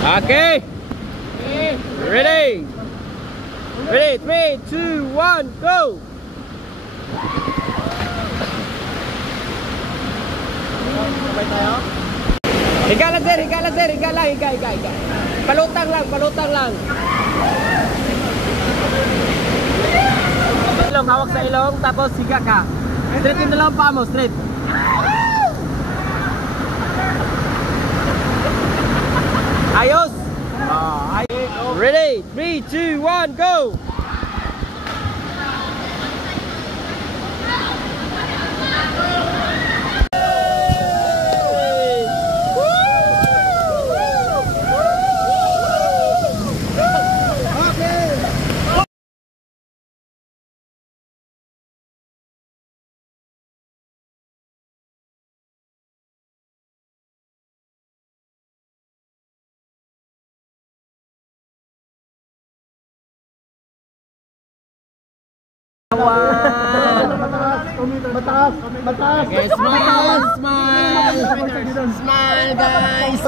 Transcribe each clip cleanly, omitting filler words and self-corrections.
Okay. Ready? Ready? 3, 2, 1, go! Sabay tayo? Higa lang sir, higa lang sir, higa lang, higa. Palutang lang. Ilong, hawak sa ilong, tapos higa ka. Straight yung dalawang paa mo, straight. Ayos! Ready? 3, 2, 1, go! Mataas. Okay, smile guys.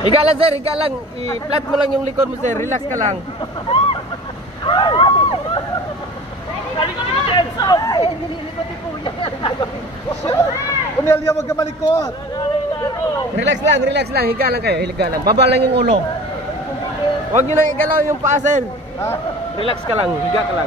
Higa lang sir, higa lang. I-flat mo lang yung likod mo sir, relax ka lang. Unelia, wag ka malikot. Relax lang, higa lang kayo, higa lang. Baba lang yung ulo. Huwag nyo nang igalaw yung paa sir. Relax ka lang, higa ka lang.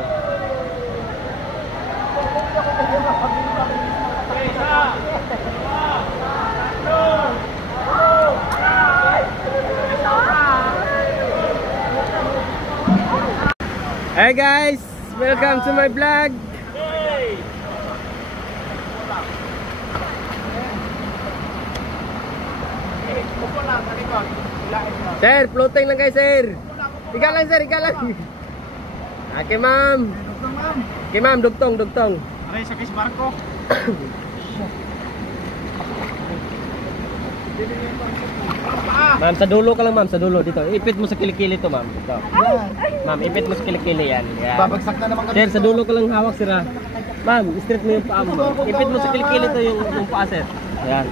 Hey guys, welcome to my vlog. Sir, floating lang kayo sir. Higa lang sir, higa lang. Okay ma'am. Okay ma'am, dugtong. Aray, sakay si Marco. Ma'am, sa dulo ka lang ma'am, sa dulo dito. Ipit mo sa kilikili to ma'am. Ito. Ma'am, ipit mo sa kilikili yan. Babagsak na naman kami. Sir, sa dulo ka lang hawak sir ha. Ma'am, straight mo yung paa mo. Ipit mo sa kilikili to yung paa sir. Ayan.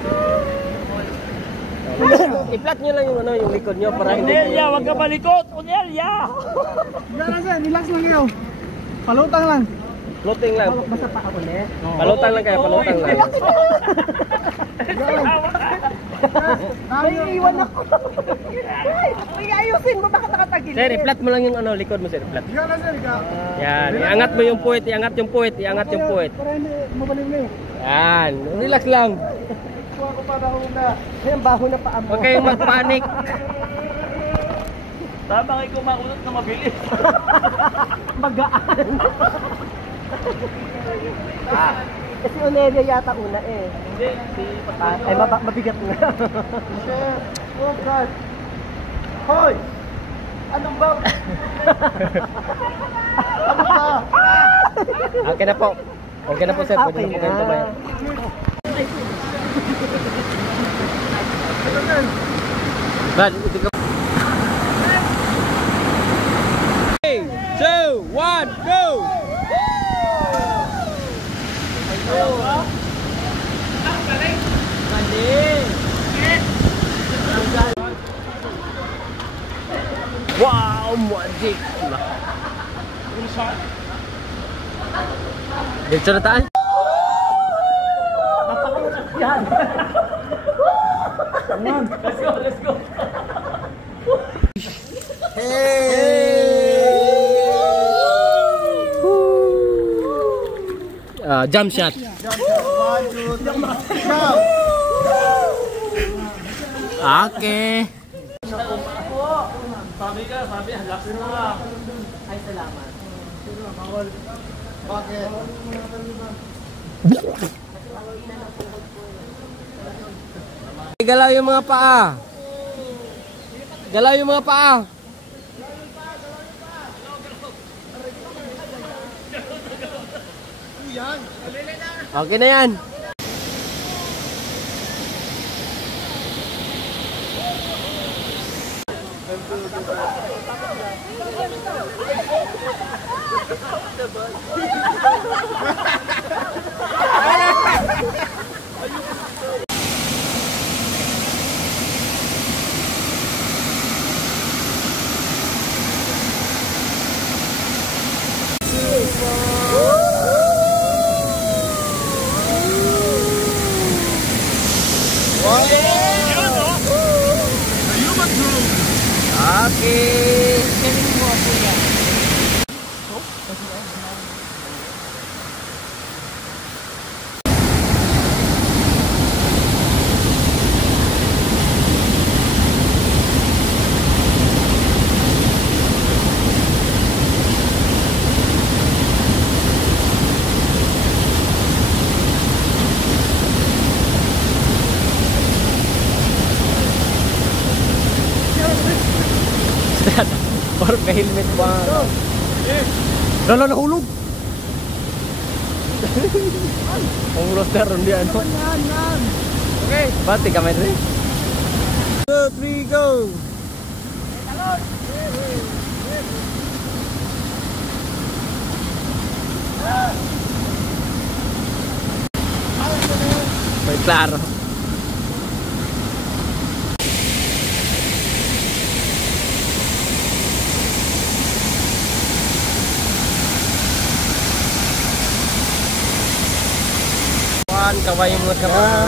I-flat nyo lang yung likod nyo para hindi. Unelia, wag ka malikot! Unelia! Relax lang kayo. Palutang lang. Floating lang. Basta pa ako ulit. Palutang lang kayo, palutang lang. May iwan ako. May ayusin mo, baka nakatagil. Sir, i-flat mo lang yung likod mo sir. Flat. Higa lang sir, higa. Yan, iangat mo yung puwet, iangat yung puwet. Para hindi mabalik na eh. Yan, relax lang. Kuha ko pa baho na. Ayan, baho na pa mo. Huwag kayong mag-panic. Tama kayo kumaunat na mabilis. Magaan. Kasi Unelia yata una eh. Hindi, si Ay, mabigat na. Sir, oh God. Hoy! Anong ba? Ano ba? Okay na po. Okay na po sir, pwede na po kayo tumayo. Brad, ito ka. 3, 2, 1, go! Wow, magic! Dito na tayo. Yan. Let's go! Jump shot. Okay. Sabi, halasin mo lang. Ay, salamat. Bakit? Galaw yung mga paa. Galaw yung mga paa. Okay na yan. Sharing mo ako yan. Or ka-helmet pa. Lalo nahulog. Ang roster hindi ano. Okay, bati kami rin. 2, 3, go. May klaro. Kawan, kaway mo kawan.